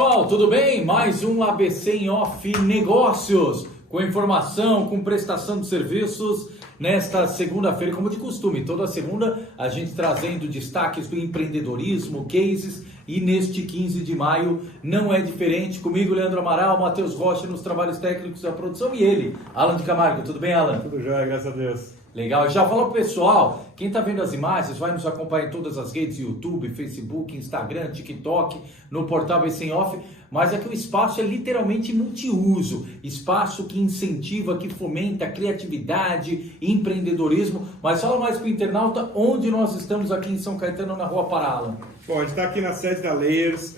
pessoal, tudo bem? Mais um ABC em Off Negócios, com informação, com prestação de serviços, nesta segunda-feira, como de costume. Toda segunda a gente trazendo destaques do empreendedorismo, cases, e neste 15 de maio não é diferente. Comigo, Leandro Amaral, Matheus Rocha nos trabalhos técnicos da produção e ele, Alan de Camargo. Tudo bem, Alan? Tudo jóia, graças a Deus. Legal, já falou pro pessoal, quem está vendo as imagens vai nos acompanhar em todas as redes, YouTube, Facebook, Instagram, TikTok, no portal ABC em Off, mas aqui o espaço é literalmente multiuso, espaço que incentiva, que fomenta a criatividade, empreendedorismo, mas fala mais para o internauta onde nós estamos aqui em São Caetano, na Rua Pará. Bom, a gente está aqui na sede da Layers,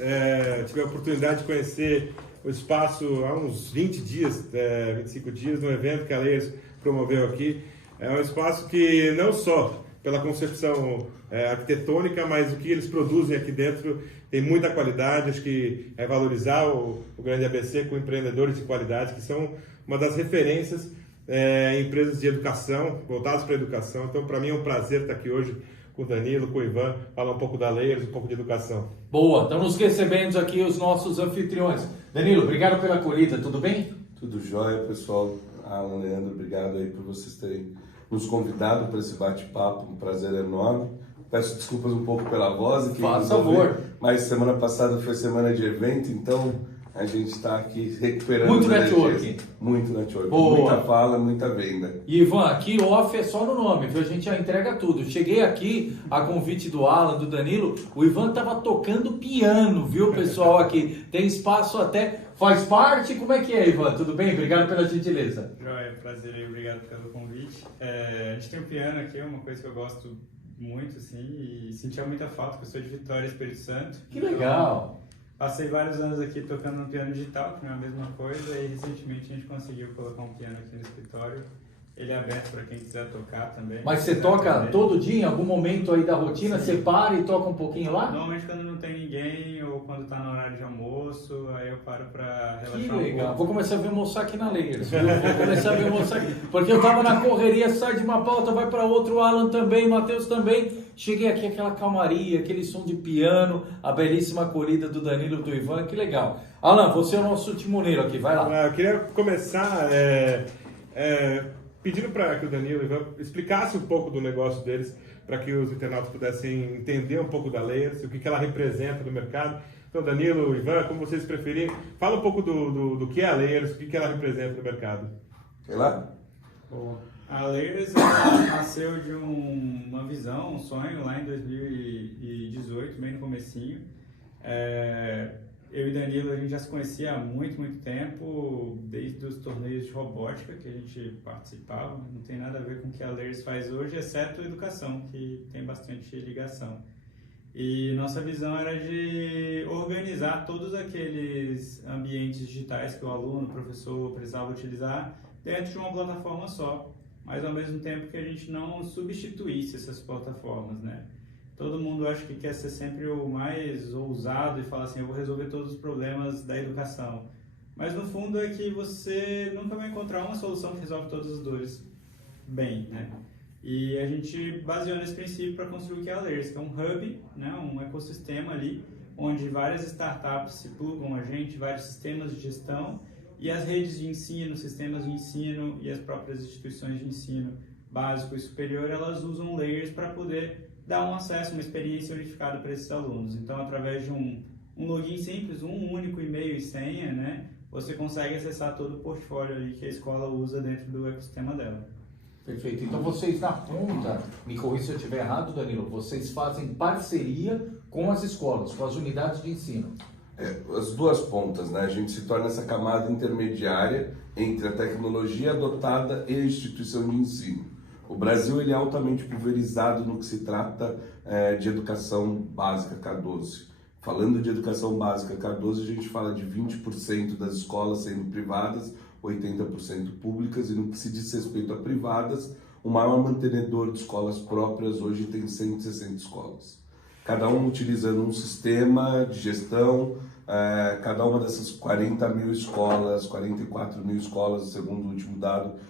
tive a oportunidade de conhecer o espaço há uns 20 dias, 25 dias, no evento que a Layers promoveu aqui. É um espaço que não só pela concepção arquitetônica, mas o que eles produzem aqui dentro tem muita qualidade. Acho que é valorizar o grande ABC com empreendedores de qualidade, que são uma das referências em empresas de educação, voltadas para a educação. Então, para mim é um prazer estar aqui hoje com o Danilo, com o Ivan, falar um pouco da Layers, um pouco de educação. Boa, estamos recebendo aqui os nossos anfitriões. Danilo, obrigado pela acolhida, tudo bem? Tudo jóia, pessoal. Alan, Leandro, obrigado aí por vocês terem nos convidado para esse bate-papo, um prazer enorme. Peço desculpas um pouco pela voz aqui. Faz favor. Mas semana passada foi semana de evento, então a gente está aqui recuperando. Muito networking. Muito networking. Boa. Muita fala, muita venda. E Ivan, aqui off é só no nome, viu? A gente já entrega tudo. Cheguei aqui a convite do Alan, do Danilo, o Ivan estava tocando piano, viu, pessoal? Aqui tem espaço até. Faz parte? Como é que é, Ivan? Tudo bem? Obrigado pela gentileza. Joia, prazer e obrigado pelo convite. A gente tem um piano aqui, é uma coisa que eu gosto muito, assim, e sentia muita falta, porque eu sou de Vitória, Espírito Santo. Que legal! Passei vários anos aqui tocando no piano digital, que não é a mesma coisa, e recentemente a gente conseguiu colocar um piano aqui no escritório. Ele é aberto para quem quiser tocar também. Mas você toca todo dia, em algum momento aí da rotina, Sim. você para e toca um pouquinho lá? Normalmente quando não tem ninguém, ou quando está no horário de almoço, aí eu paro para relaxar Que um legal. pouco. Vou começar a ver almoçar aqui na Layers. Vou começar a ver almoçar aqui. Porque eu tava na correria, sai de uma pauta, vai para outro, o Alan também, o Matheus também. Cheguei aqui, aquela calmaria, aquele som de piano, a belíssima acolhida do Danilo e do Ivan, que legal. Alan, você é o nosso timoneiro aqui, vai lá. Eu queria começar pedindo para que o Danilo e o Ivan explicasse um pouco do negócio deles, para que os internautas pudessem entender um pouco da Layers, o que ela representa no mercado. Então, Danilo, Ivan, como vocês preferirem, fala um pouco do que é a Layers, o que ela representa no mercado. Sei lá? Bom, a Layers nasceu de uma visão, um sonho lá em 2018, bem no comecinho. Eu e Danilo, a gente já se conhecia há muito, muito tempo, desde os torneios de robótica que a gente participava. Não tem nada a ver com o que a Layers faz hoje, exceto a educação, que tem bastante ligação. E nossa visão era de organizar todos aqueles ambientes digitais que o aluno, o professor precisava utilizar dentro de uma plataforma só, mas ao mesmo tempo que a gente não substituísse essas plataformas, né? Todo mundo acha que quer ser sempre o mais ousado e falar assim, eu vou resolver todos os problemas da educação. Mas no fundo é que você nunca vai encontrar uma solução que resolve todas as dores bem, né? E a gente baseou nesse princípio para construir o que é a Layers, que é um hub, né? Um ecossistema ali, onde várias startups se plugam a gente, vários sistemas de gestão, e as redes de ensino, sistemas de ensino e as próprias instituições de ensino básico e superior, elas usam Layers para poder dar um acesso, uma experiência unificada para esses alunos. Então, através de um login simples, um único e-mail e senha, né, você consegue acessar todo o portfólio ali que a escola usa dentro do ecossistema dela. Perfeito. Então vocês na ponta, me corrija se eu estiver errado, Danilo, vocês fazem parceria com as escolas, com as unidades de ensino. As duas pontas, né? A gente se torna essa camada intermediária entre a tecnologia adotada e a instituição de ensino. O Brasil ele é altamente pulverizado no que se trata de educação básica K12. Falando de educação básica K12, a gente fala de 20% das escolas sendo privadas, 80% públicas, e no que se diz respeito a privadas, o maior mantenedor de escolas próprias hoje tem 160 escolas. Cada uma utilizando um sistema de gestão, cada uma dessas 40 mil escolas, 44 mil escolas, segundo o último dado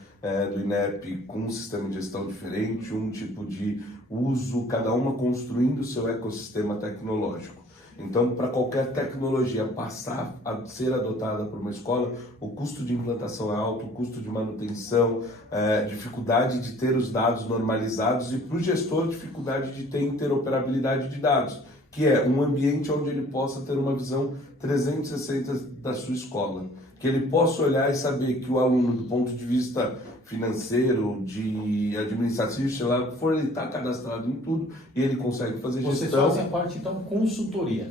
do INEP, com um sistema de gestão diferente, um tipo de uso, cada uma construindo o seu ecossistema tecnológico. Então, para qualquer tecnologia passar a ser adotada por uma escola, o custo de implantação é alto, o custo de manutenção, dificuldade de ter os dados normalizados e para o gestor, dificuldade de ter interoperabilidade de dados, que é um ambiente onde ele possa ter uma visão 360 da sua escola. Que ele possa olhar e saber que o aluno, do ponto de vista financeiro, de administrativo, sei lá, ele está cadastrado em tudo e ele consegue fazer gestão. Vocês fazem parte, então, consultoria.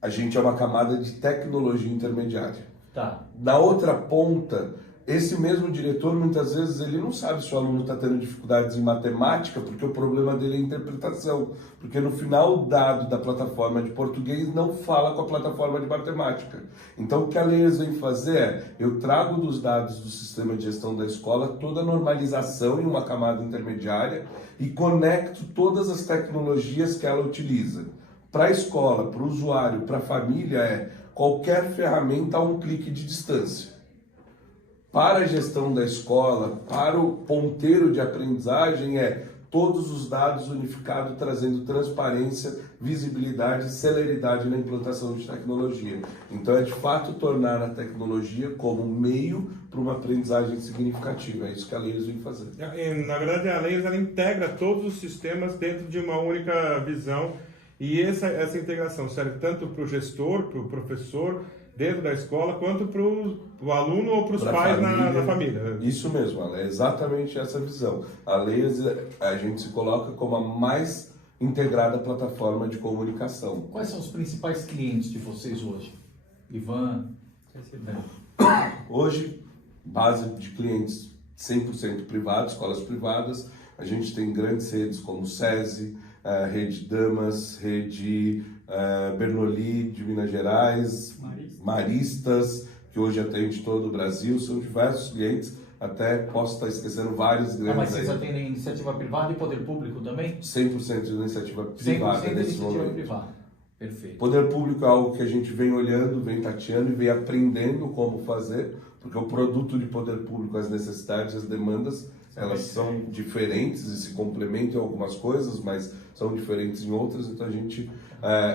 A gente é uma camada de tecnologia intermediária. Tá. Na outra ponta, esse mesmo diretor, muitas vezes, ele não sabe se o aluno está tendo dificuldades em matemática, porque o problema dele é a interpretação. Porque no final, o dado da plataforma de português não fala com a plataforma de matemática. Então, o que a Layers vem fazer é, eu trago dos dados do sistema de gestão da escola toda a normalização em uma camada intermediária e conecto todas as tecnologias que ela utiliza. Para a escola, para o usuário, para a família, qualquer ferramenta a um clique de distância. Para a gestão da escola, para o ponteiro de aprendizagem, todos os dados unificados, trazendo transparência, visibilidade e celeridade na implantação de tecnologia. Então, de fato, tornar a tecnologia como um meio para uma aprendizagem significativa. É isso que a Layers vem fazer. Na verdade, a Layers ela integra todos os sistemas dentro de uma única visão. E essa integração serve tanto para o gestor, para o professor, dentro da escola, quanto para o aluno ou para os pais na família. Isso mesmo, é exatamente essa visão. A Layers, a gente se coloca como a mais integrada plataforma de comunicação. Quais são os principais clientes de vocês hoje? Ivan? Hoje, base de clientes 100% privados, escolas privadas. A gente tem grandes redes como o SESI, Rede Damas, Rede Bernoulli de Minas Gerais, Maristas, que hoje atende todo o Brasil. São diversos clientes, até posso estar esquecendo vários grandes. Mas vocês atendem iniciativa privada e poder público também? 100% de iniciativa privada 100% nesse iniciativa momento. privada. Perfeito. Poder público é algo que a gente vem olhando, vem tateando e vem aprendendo como fazer, porque o produto de poder público, as necessidades, as demandas, elas são diferentes e se complementam em algumas coisas, mas são diferentes em outras. Então a gente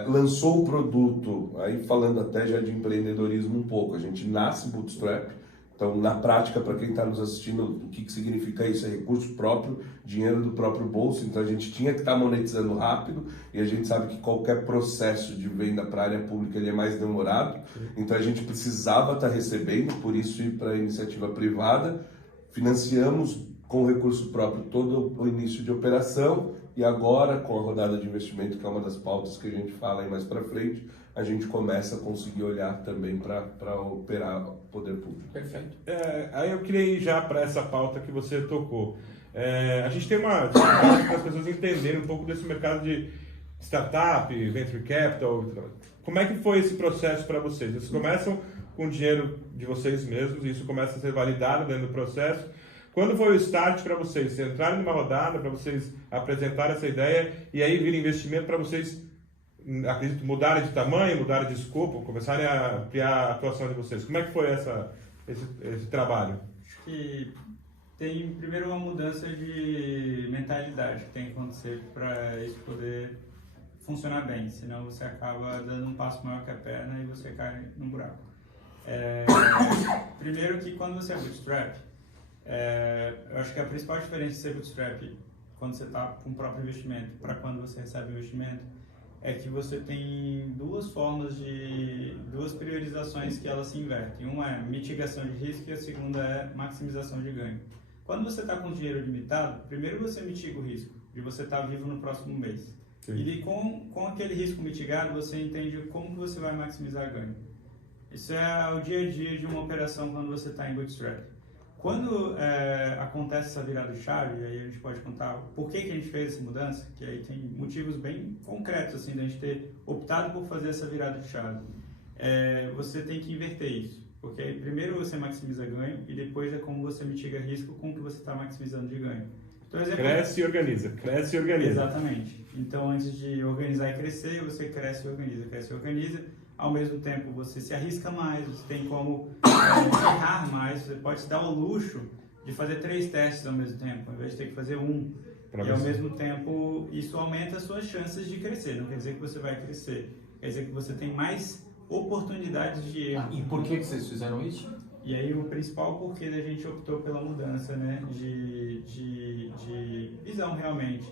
lançou o produto, aí falando até já de empreendedorismo um pouco, a gente nasce bootstrap. Então, na prática, para quem está nos assistindo, o que significa isso? É recurso próprio, dinheiro do próprio bolso. Então, a gente tinha que estar monetizando rápido e a gente sabe que qualquer processo de venda para a área pública ele é mais demorado. Então, a gente precisava estar recebendo, por isso ir para a iniciativa privada. Financiamos com recurso próprio todo o início de operação e agora, com a rodada de investimento, que é uma das pautas que a gente fala aí mais para frente, a gente começa a conseguir olhar também para operar o poder público. Perfeito. Aí eu queria ir já para essa pauta que você tocou. A gente tem uma dificuldade para as pessoas entenderem um pouco desse mercado de startup, venture capital. Como é que foi esse processo para vocês? Vocês começam com o dinheiro de vocês mesmos e isso começa a ser validado dentro do processo. Quando foi o start para vocês? Vocês entrarem numa rodada para vocês apresentarem essa ideia e aí vir investimento para vocês, acredito, mudarem de tamanho, mudarem de escopo, começarem a ampliar a atuação de vocês. Como é que foi esse trabalho? Acho que tem primeiro uma mudança de mentalidade que tem que acontecer para isso poder funcionar bem, senão você acaba dando um passo maior que a perna e você cai num buraco. Primeiro que quando você é bootstrap, eu acho que a principal diferença de ser bootstrap quando você está com o próprio investimento para quando você recebe o investimento é que você tem duas priorizações que elas se invertem. Uma é mitigação de risco e a segunda é maximização de ganho. Quando você está com dinheiro limitado, primeiro você mitiga o risco de você estar vivo no próximo mês. Sim. E com aquele risco mitigado, você entende como que você vai maximizar ganho. Isso é o dia a dia de uma operação quando você está em bootstrap. Quando acontece essa virada de chave, aí a gente pode contar por que a gente fez essa mudança, que aí tem motivos bem concretos assim, da gente ter optado por fazer essa virada de chave. Você tem que inverter isso, porque aí primeiro você maximiza ganho e depois é como você mitiga risco com o que você está maximizando de ganho. Então, cresce e organiza, cresce e organiza. Exatamente. Então, antes de organizar e crescer, você cresce e organiza. Ao mesmo tempo, você se arrisca mais, você tem como errar mais, você pode se dar o luxo de fazer 3 testes ao mesmo tempo, ao invés de ter que fazer um. E ao mesmo tempo, isso aumenta as suas chances de crescer, não quer dizer que você vai crescer. quer dizer que você tem mais oportunidades de erro. E por que vocês fizeram isso? E aí o principal porquê da gente optou pela mudança, né, de visão realmente.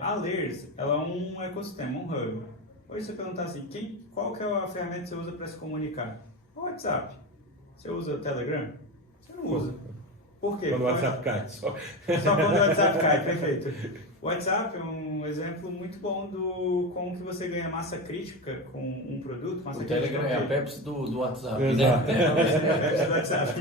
A Layers, ela é um ecossistema, um hub. Hoje você perguntar assim, qual que é a ferramenta que você usa para se comunicar? O WhatsApp. Você usa o Telegram? Você não usa. Por quê? Quando o WhatsApp cai. Só quando o WhatsApp cai, perfeito. O WhatsApp é um exemplo muito bom do como que você ganha massa crítica com um produto. Massa O Telegram é a crítica, Pepsi do WhatsApp, Exato. né? é a Pepsi do WhatsApp.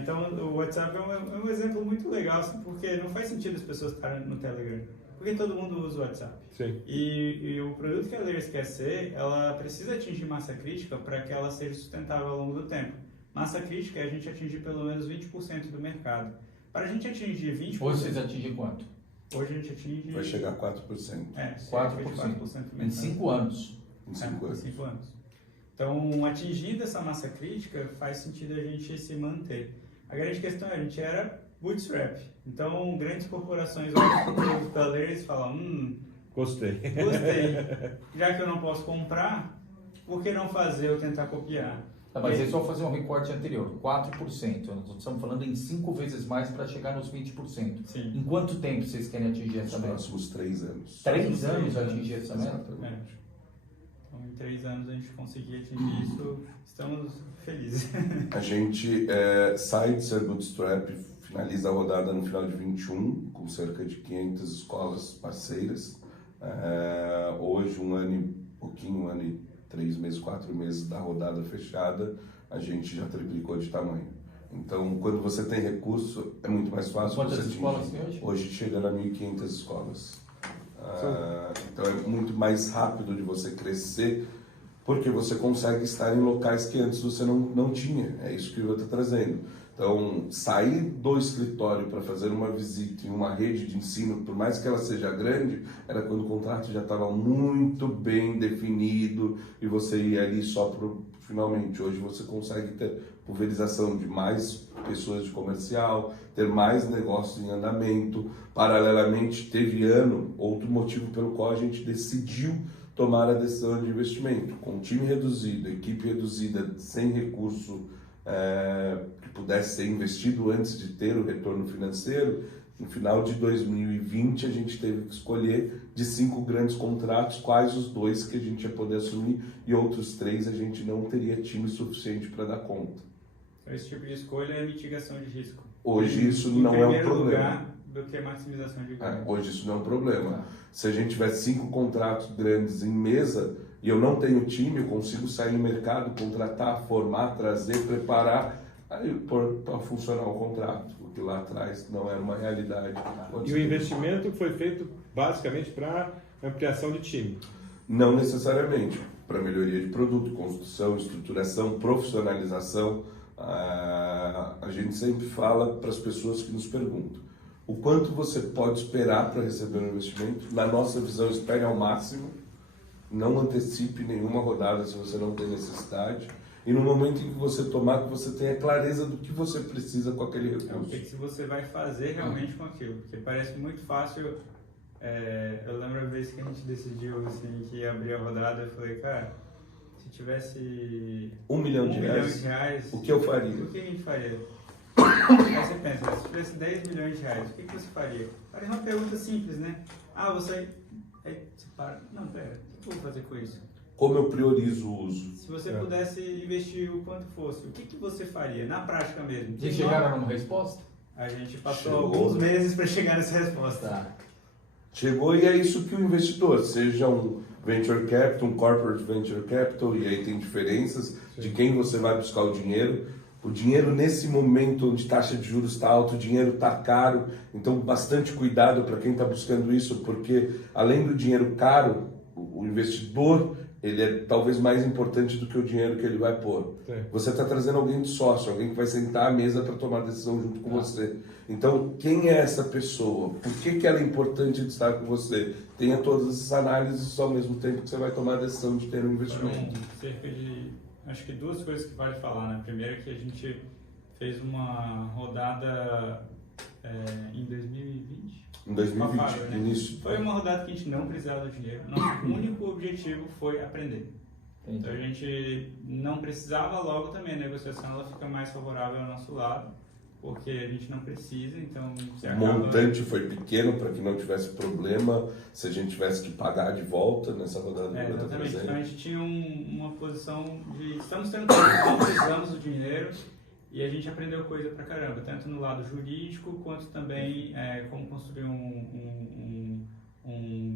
Então, o WhatsApp é um exemplo muito legal, assim, porque não faz sentido as pessoas estarem no Telegram. Porque todo mundo usa o WhatsApp. Sim. E o produto que a Layers quer ser, ela precisa atingir massa crítica para que ela seja sustentável ao longo do tempo. Massa crítica é a gente atingir pelo menos 20% do mercado. Para a gente atingir 20%... Hoje vocês atingem quanto? Hoje a gente atinge... Vai chegar a 4%. 4% do mercado. Em 5 anos. Em 5 anos. 5 anos. Então, atingindo essa massa crítica, faz sentido a gente se manter. A grande questão é, a gente era bootstrap. Então, grandes corporações olham para o produto da Layers e falam, Gostei. gostei. Já que eu não posso comprar, por que não fazer ou tentar copiar? Tá, mas é só fazer um recorte anterior, 4%. Nós estamos falando em 5 vezes mais para chegar nos 20%. Sim. Em quanto tempo vocês querem atingir essa Nos meta? próximos 3 anos. 3 anos atingir essa meta? Exatamente. Então, em 3 anos a gente conseguir atingir isso, estamos felizes. A gente sai de ser bootstrap, finaliza a rodada no final de 21, com cerca de 500 escolas parceiras. Hoje, um ano e pouquinho, 3 meses, 4 meses da rodada fechada, a gente já triplicou de tamanho. Então, quando você tem recurso, é muito mais fácil. Quantas você escolas tem hoje? Hoje chegando a 1.500 escolas. Então, é muito mais rápido de você crescer, porque você consegue estar em locais que antes você não tinha. É isso que eu estou trazendo. Então, sair do escritório para fazer uma visita em uma rede de ensino, por mais que ela seja grande, era quando o contrato já estava muito bem definido e você ia ali só para finalmente. Hoje você consegue ter pulverização de mais pessoas de comercial, ter mais negócios em andamento. Paralelamente, teve outro motivo pelo qual a gente decidiu tomar a decisão de investimento. Com time reduzido, equipe reduzida, sem recurso que pudesse ser investido antes de ter o retorno financeiro, no final de 2020 a gente teve que escolher de 5 grandes contratos quais os 2 que a gente ia poder assumir e outros 3 a gente não teria time suficiente para dar conta. Então, esse tipo de escolha é mitigação de risco. Hoje isso não é um problema. Lugar do que maximização de ganho. Hoje isso não é um problema. Se a gente tiver 5 contratos grandes em mesa e eu não tenho time, eu consigo sair no mercado, contratar, formar, trazer, preparar, aí para funcionar o contrato, o que lá atrás não era uma realidade. E o investimento foi feito basicamente para ampliação de time? Não necessariamente, para melhoria de produto, construção, estruturação, profissionalização. A gente sempre fala para as pessoas que nos perguntam o quanto você pode esperar para receber um investimento. Na nossa visão, espere ao máximo, não antecipe nenhuma rodada se você não tem necessidade. E no momento em que você tomar, que você tenha clareza do que você precisa com aquele recurso. O que você vai fazer realmente com aquilo. Porque parece muito fácil. Eu lembro a vez que a gente decidiu assim, que ia abrir a rodada, eu falei, cara, se tivesse $1 milhão de reais, o que eu faria? O que a gente faria? Aí você pensa, se tivesse 10 milhões de reais, o que você faria? Parece uma pergunta simples, né? Você... Aí você para, não, pera, o que eu vou fazer com isso? Como eu priorizo o uso? Se você pudesse investir o quanto fosse, o que você faria, na prática mesmo? Vocês chegaram numa resposta? A gente passou alguns meses para chegar nessa resposta. Tá. Chegou e é isso que o investidor, seja um venture capital, um corporate venture capital, e aí tem diferenças de quem você vai buscar o dinheiro. O dinheiro nesse momento onde taxa de juros está alta, o dinheiro está caro, então bastante cuidado para quem está buscando isso, porque além do dinheiro caro, o investidor ele é talvez mais importante do que o dinheiro que ele vai pôr. Sim. Você está trazendo alguém de sócio, alguém que vai sentar à mesa para tomar decisão junto com você. Então, quem é essa pessoa? Por que ela é importante de estar com você? Tenha todas essas análises ao mesmo tempo que você vai tomar a decisão de ter um investimento. Cerca de, acho que 2 coisas que vale falar, né? Primeiro que a gente fez uma rodada em 2020, Em 2020, com a Faber, né? início. Foi uma rodada que a gente não precisava do dinheiro. Nosso único objetivo foi aprender. Então a gente não precisava, logo também a negociação ela fica mais favorável ao nosso lado, porque a gente não precisa, então você O acaba... montante foi pequeno para que não tivesse problema se a gente tivesse que pagar de volta nessa rodada do exatamente, presente. então a gente tinha uma posição de estamos tendo tempo, não precisamos do dinheiro e a gente aprendeu coisa pra caramba, tanto no lado jurídico quanto também como construir um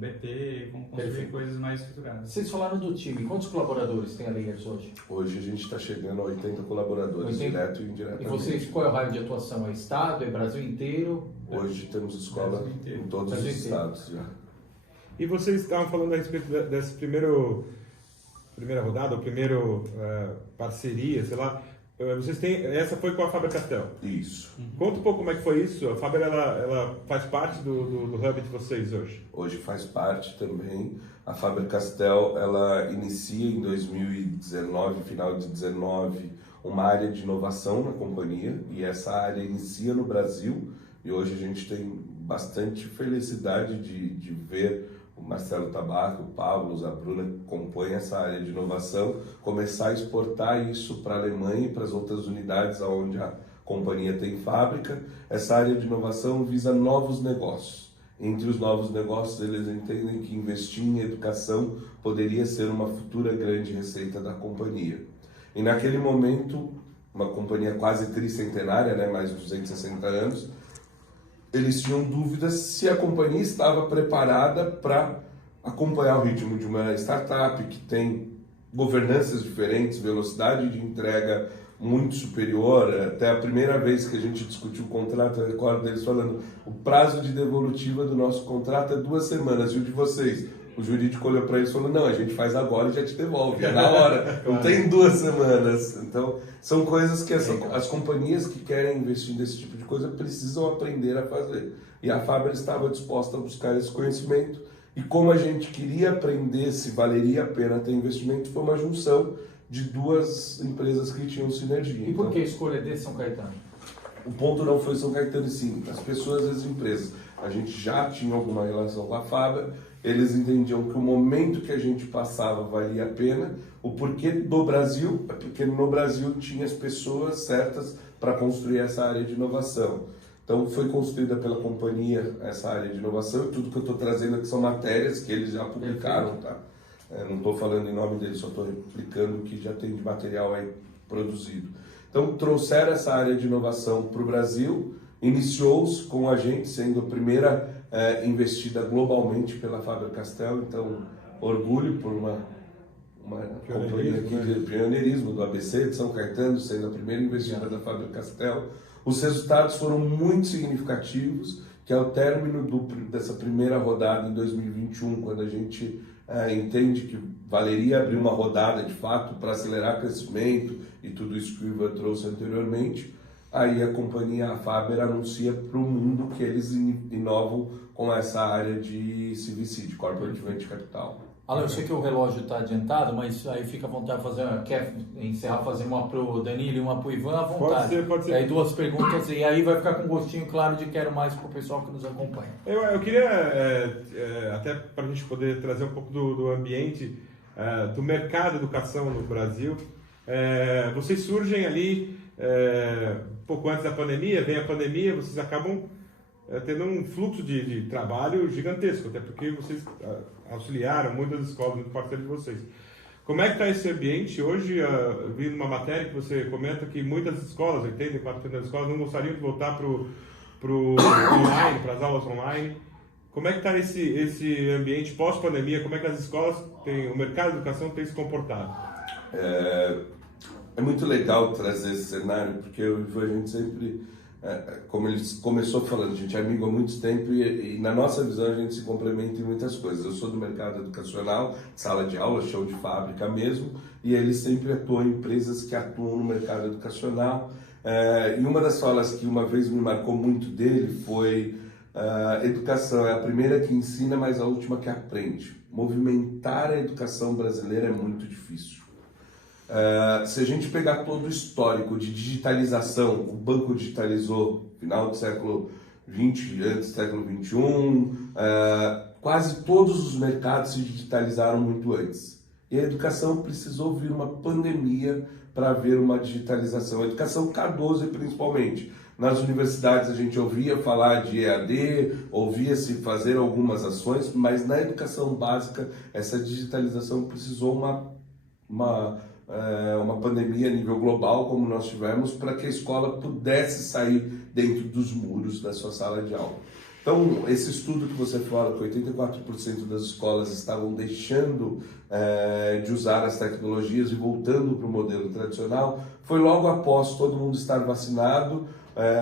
BP, como construir Perfeito. coisas mais estruturadas. Vocês falaram do time. Quantos colaboradores tem a Layers hoje? Hoje a gente está chegando a 80 colaboradores, 80? direto e E indiretamente. vocês, qual é o raio de atuação? É Estado? É Brasil inteiro? Hoje temos escola Brasil inteiro. em todos Brasil os inteiro. estados já. E vocês estavam falando a respeito dessa primeira rodada, ou primeiro parceria, sei lá. Vocês têm, essa foi com a Faber-Castell. Isso. Conta um pouco como é que foi isso. A Faber, ela faz parte do hub de vocês hoje? Hoje faz parte também. A Faber-Castell, ela inicia em 2019, final de 2019, uma área de inovação na companhia, e essa área inicia no Brasil, e hoje a gente tem bastante felicidade de ver o Marcelo Tabaco, o Pablo, a Bruna que compõem essa área de inovação, começar a exportar isso para a Alemanha e para as outras unidades onde a companhia tem fábrica. Essa área de inovação visa novos negócios. Entre os novos negócios, eles entendem que investir em educação poderia ser uma futura grande receita da companhia. E naquele momento, uma companhia quase tricentenária, né, mais de 260 anos, eles tinham dúvidas se a companhia estava preparada para acompanhar o ritmo de uma startup que tem governanças diferentes, velocidade de entrega muito superior. Até a primeira vez que a gente discutiu o contrato, eu recordo deles falando o prazo de devolutiva do nosso contrato é 2 semanas, e o de vocês? O jurídico olhou para eles e falou, não, a gente faz agora e já te devolve, é na hora, não tem 2 semanas. Então, são coisas que as companhias que querem investir nesse tipo de coisa precisam aprender a fazer. E a Faber estava disposta a buscar esse conhecimento, e como a gente queria aprender se valeria a pena ter investimento, foi uma junção de 2 empresas que tinham sinergia. E por que a escolha de São Caetano? O ponto não foi São Caetano, sim, as pessoas e as empresas. A gente já tinha alguma relação com a Faber, eles entendiam que o momento que a gente passava valia a pena. O porquê do Brasil é porque no Brasil tinha as pessoas certas para construir essa área de inovação. Então foi construída pela companhia essa área de inovação, e tudo que eu estou trazendo aqui são matérias que eles já publicaram, tá? Não estou falando em nome deles, só estou replicando o que já tem de material aí produzido. Então trouxeram essa área de inovação para o Brasil, iniciou-se com a gente sendo a primeira investida globalmente pela Faber-Castell, então orgulho por uma companhia aqui de pioneirismo do ABC, de São Caetano, sendo a primeira investida da Faber-Castell. Os resultados foram muito significativos, que ao término dessa primeira rodada em 2021, quando a gente entende que valeria abrir uma rodada de fato para acelerar o crescimento e tudo isso que o Ivan trouxe anteriormente, aí a companhia, a Faber, anuncia para o mundo que eles inovam com essa área de CVC, de Corporate Venture Capital. Alan, eu sei que o relógio está adiantado, mas aí fica à vontade de fazer, quer encerrar, fazer uma para o Danilo e uma para o Ivan, à vontade. Pode ser. E aí 2 perguntas, e aí vai ficar com um gostinho claro de quero mais para o pessoal que nos acompanha. Eu queria, até para a gente poder trazer um pouco do ambiente, do mercado de educação no Brasil, vocês surgem ali pouco antes da pandemia, vem a pandemia, vocês acabam tendo um fluxo de trabalho gigantesco, até porque vocês auxiliaram muitas escolas, muito parceiro de vocês. Como é que está esse ambiente? Hoje, vi numa matéria que você comenta que muitas escolas, 84% das escolas, não gostariam de voltar para o online, para as aulas online. Como é que está esse ambiente pós-pandemia? Como é que as escolas, o mercado de educação tem se comportado? É muito legal trazer esse cenário, porque a gente sempre, como ele começou falando, a gente é amigo há muito tempo e na nossa visão a gente se complementa em muitas coisas. Eu sou do mercado educacional, sala de aula, show de fábrica mesmo, e ele sempre atuou em empresas que atuam no mercado educacional. E uma das falas que uma vez me marcou muito dele foi: educação é a primeira que ensina, mas a última que aprende. Movimentar a educação brasileira é muito difícil. Se a gente pegar todo o histórico de digitalização, o banco digitalizou final do século XX, antes do século XXI, quase todos os mercados se digitalizaram muito antes. E a educação precisou vir uma pandemia para haver uma digitalização. A educação K12 principalmente. Nas universidades a gente ouvia falar de EAD, ouvia-se fazer algumas ações, mas na educação básica essa digitalização precisou uma pandemia a nível global, como nós tivemos, para que a escola pudesse sair dentro dos muros da sua sala de aula. Então, esse estudo que você fala, que 84% das escolas estavam deixando de usar as tecnologias e voltando para o modelo tradicional, foi logo após todo mundo estar vacinado,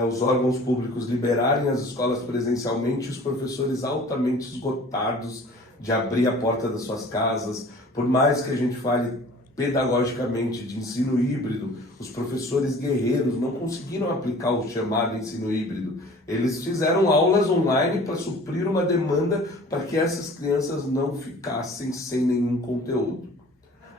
os órgãos públicos liberarem as escolas presencialmente, os professores altamente esgotados de abrir a porta das suas casas. Por mais que a gente fale pedagogicamente de ensino híbrido, os professores guerreiros não conseguiram aplicar o chamado ensino híbrido. Eles fizeram aulas online para suprir uma demanda para que essas crianças não ficassem sem nenhum conteúdo.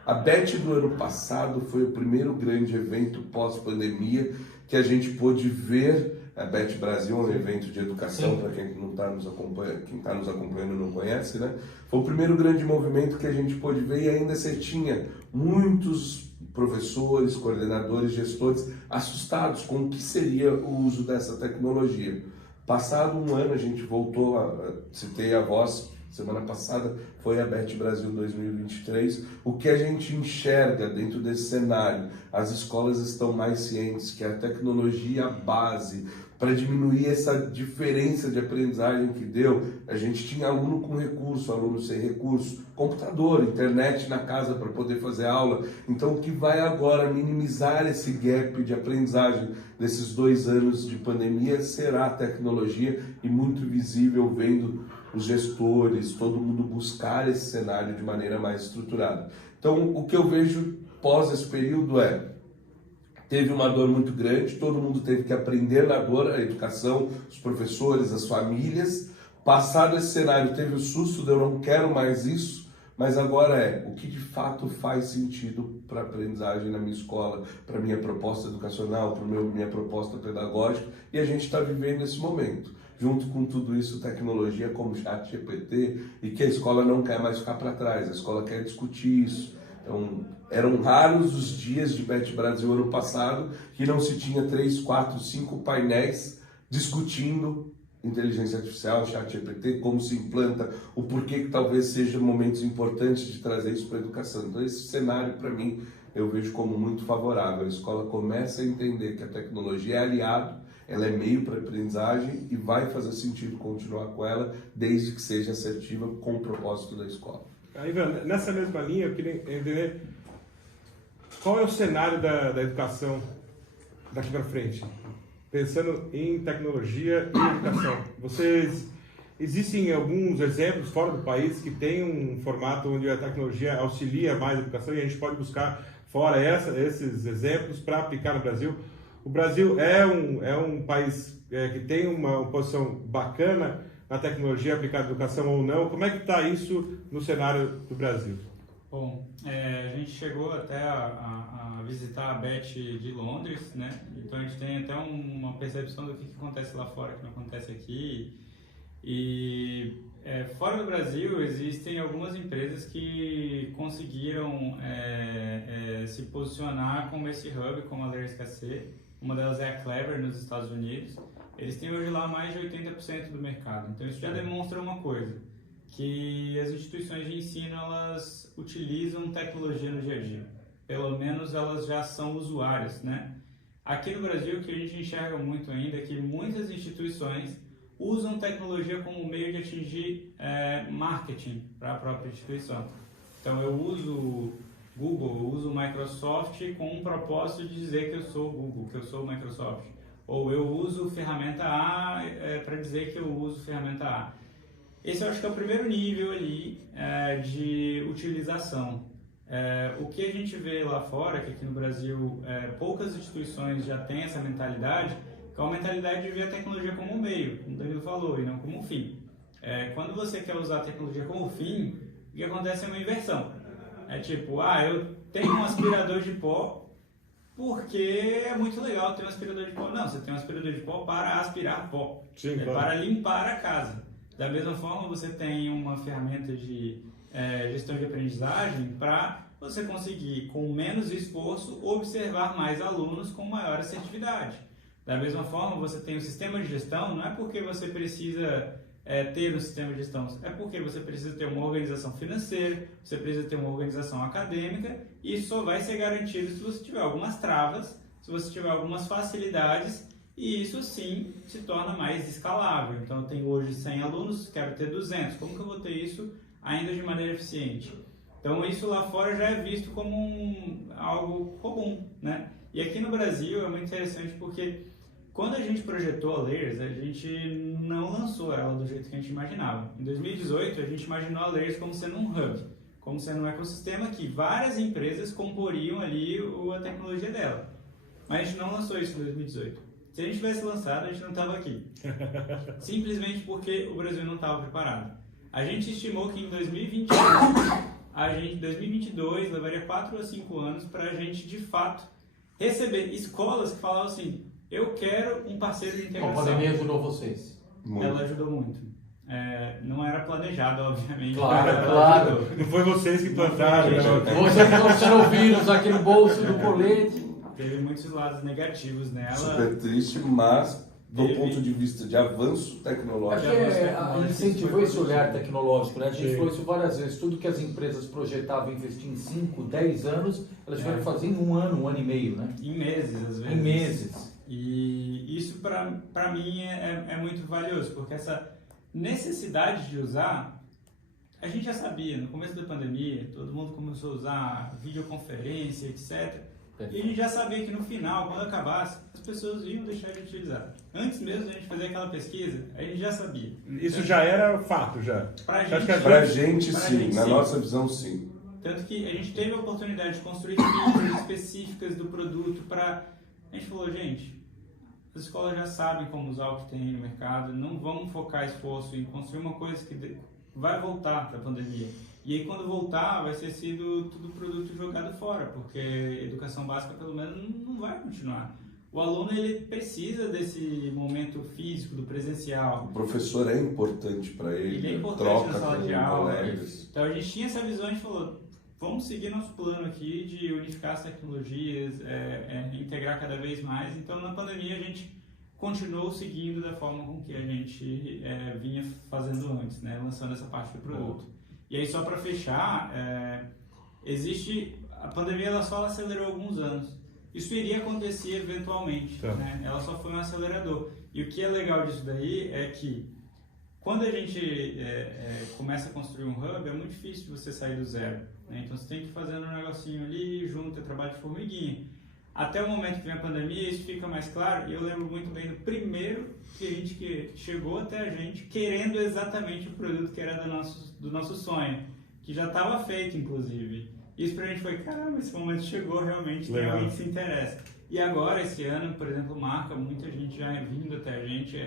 A BET do ano passado foi o primeiro grande evento pós-pandemia que a gente pôde ver. A BET Brasil é um evento de educação, para quem não está nos acompanhando, quem está nos acompanhando não conhece, né? Foi o primeiro grande movimento que a gente pôde ver e ainda você tinha muitos professores, coordenadores, gestores assustados com o que seria o uso dessa tecnologia. Passado um ano a gente voltou, citei a voz, semana passada foi a BET Brasil 2023. O que a gente enxerga dentro desse cenário? As escolas estão mais cientes que a tecnologia base para diminuir essa diferença de aprendizagem que deu. A gente tinha aluno com recurso, aluno sem recurso, computador, internet na casa para poder fazer aula. Então, o que vai agora minimizar esse gap de aprendizagem desses 2 anos de pandemia será a tecnologia, e muito visível vendo os gestores, todo mundo buscar esse cenário de maneira mais estruturada. Então, o que eu vejo pós esse período teve uma dor muito grande, todo mundo teve que aprender na dor, a educação, os professores, as famílias. Passado esse cenário, teve o susto de eu não quero mais isso, mas agora o que de fato faz sentido para a aprendizagem na minha escola, para a minha proposta educacional, para a minha proposta pedagógica, e a gente está vivendo esse momento. Junto com tudo isso, tecnologia como ChatGPT, e que a escola não quer mais ficar para trás, a escola quer discutir isso. Então, eram raros os dias de BET Brasil ano passado que não se tinha 3, 4, 5 painéis discutindo inteligência artificial, ChatGPT, como se implanta, o porquê que talvez sejam momentos importantes de trazer isso para a educação. Então, esse cenário, para mim, eu vejo como muito favorável. A escola começa a entender que a tecnologia é aliado, ela é meio para a aprendizagem e vai fazer sentido continuar com ela, desde que seja assertiva com o propósito da escola. Ivan, nessa mesma linha, eu queria entender qual é o cenário da educação daqui para frente, pensando em tecnologia e educação. Existem alguns exemplos fora do país que tem um formato onde a tecnologia auxilia mais a educação e a gente pode buscar fora esses exemplos para aplicar no Brasil. O Brasil é um país que tem uma posição bacana na tecnologia aplicada à educação ou não. Como é que está isso no cenário do Brasil? Bom, a gente chegou até a visitar a BET de Londres, né? Então a gente tem até uma percepção do que acontece lá fora que não acontece aqui. E fora do Brasil existem algumas empresas que conseguiram se posicionar como esse hub, como a Layers KC. Uma delas é a Clever nos Estados Unidos. Eles têm hoje lá mais de 80% do mercado. Então isso já demonstra uma coisa, que as instituições de ensino elas utilizam tecnologia no dia a dia. Pelo menos elas já são usuárias, né? Aqui no Brasil, o que a gente enxerga muito ainda é que muitas instituições usam tecnologia como meio de atingir marketing para a própria instituição. Então eu uso Google, eu uso Microsoft com um propósito de dizer que eu sou Google, que eu sou Microsoft. Ou eu uso ferramenta A para dizer que eu uso ferramenta A. Esse eu acho que é o primeiro nível ali de utilização. O que a gente vê lá fora, que aqui no Brasil poucas instituições já têm essa mentalidade, que é uma mentalidade de ver a tecnologia como um meio, como o Danilo falou, e não como um fim. Quando você quer usar a tecnologia como fim, o que acontece é uma inversão. É tipo, eu tenho um aspirador de pó, Porque é muito legal ter um aspirador de pó. Não, você tem um aspirador de pó para aspirar pó, Sim, claro. para limpar a casa. Da mesma forma, você tem uma ferramenta de gestão de aprendizagem para você conseguir, com menos esforço, observar mais alunos com maior assertividade. Da mesma forma, você tem o sistema de gestão, não é porque você precisa ter um sistema de gestão, é porque você precisa ter uma organização financeira, você precisa ter uma organização acadêmica, e isso só vai ser garantido se você tiver algumas travas, se você tiver algumas facilidades, e isso sim se torna mais escalável. Então, eu tenho hoje 100 alunos, quero ter 200, como que eu vou ter isso ainda de maneira eficiente? Então, isso lá fora já é visto como algo comum, né? E aqui no Brasil é muito interessante porque quando a gente projetou a Layers, a gente não lançou ela do jeito que a gente imaginava. Em 2018, a gente imaginou a Layers como sendo um hub, como sendo um ecossistema que várias empresas comporiam ali a tecnologia dela. Mas a gente não lançou isso em 2018. Se a gente tivesse lançado, a gente não estava aqui. Simplesmente porque o Brasil não estava preparado. A gente estimou que em 2022 levaria 4 a 5 anos para a gente, de fato, receber escolas que falavam assim: eu quero um parceiro de integração. A pandemia ajudou vocês? Muito. Ela ajudou muito. Não era planejado, obviamente. Claro. Não foi vocês que plantaram. Vocês não trouxeram o vírus aqui no bolso do colete. Teve muitos lados negativos nela. Super triste, mas do ponto de vista de avanço tecnológico. Incentivou esse olhar tecnológico, né? A gente falou isso várias vezes. Tudo que as empresas projetavam investir em 5, 10 anos, elas tiveram que fazer em um ano e meio, né? Em meses, às vezes. Em meses. E isso, para mim, é muito valioso, porque essa necessidade de usar, a gente já sabia. No começo da pandemia, todo mundo começou a usar videoconferência, etc. E a gente já sabia que no final, quando acabasse, as pessoas iam deixar de utilizar. Antes mesmo de a gente fazer aquela pesquisa, a gente já sabia. Isso já era fato, já. Pra gente, sim. Na nossa visão, sim. Tanto que a gente teve a oportunidade de construir features específicas do produto para... A gente falou, gente, as escolas já sabem como usar o que tem no mercado, não vamos focar esforço em construir uma coisa que vai voltar da pandemia. E aí, quando voltar, vai ser sido tudo produto jogado fora, porque educação básica, pelo menos, não vai continuar. O aluno, ele precisa desse momento físico, do presencial. O professor é importante para ele. Ele é importante troca na sala com de aula. colegas. Então, a gente tinha essa visão, a gente falou, vamos seguir nosso plano aqui de unificar as tecnologias, integrar cada vez mais. Então, na pandemia, a gente continuou seguindo da forma com que a gente vinha fazendo antes, né? Lançando essa parte do produto. E aí, só para fechar, a pandemia ela só acelerou alguns anos. Isso iria acontecer eventualmente, né? Ela só foi um acelerador. E o que é legal disso daí é que quando a gente começa a construir um hub, é muito difícil você sair do zero, né? Então você tem que ir fazendo um negocinho ali, junto, é trabalho de formiguinha. Até o momento que vem a pandemia, isso fica mais claro, e eu lembro muito bem do primeiro cliente que chegou até a gente querendo exatamente o produto que era do nosso sonho, que já estava feito, inclusive. Isso pra gente foi, caramba, esse momento chegou, realmente, tem alguém que se interessa. E agora, esse ano, por exemplo, marca, muita gente já vindo até a gente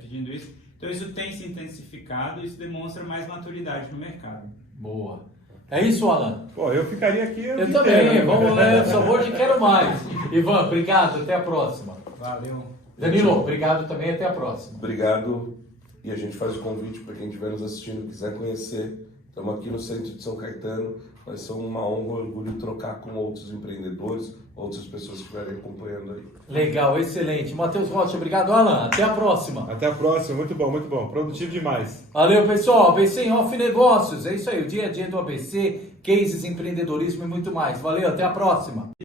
pedindo isso. Então isso tem se intensificado e isso demonstra mais maturidade no mercado. Boa. É isso, Alan? Pô, eu ficaria aqui. Eu também, vamos ler o sabor de quero mais. Ivan, obrigado, até a próxima. Valeu. Danilo, obrigado também, até a próxima. Obrigado. E a gente faz o convite para quem estiver nos assistindo e quiser conhecer. Estamos aqui no centro de São Caetano. Vai ser uma honra, um orgulho trocar com outros empreendedores, outras pessoas que estiverem acompanhando aí. Legal, excelente. Matheus Rocha, obrigado, Alan. Até a próxima. Até a próxima, muito bom, muito bom. Produtivo demais. Valeu, pessoal. ABC em Off Negócios. É isso aí, o dia a dia do ABC, cases, empreendedorismo e muito mais. Valeu, até a próxima.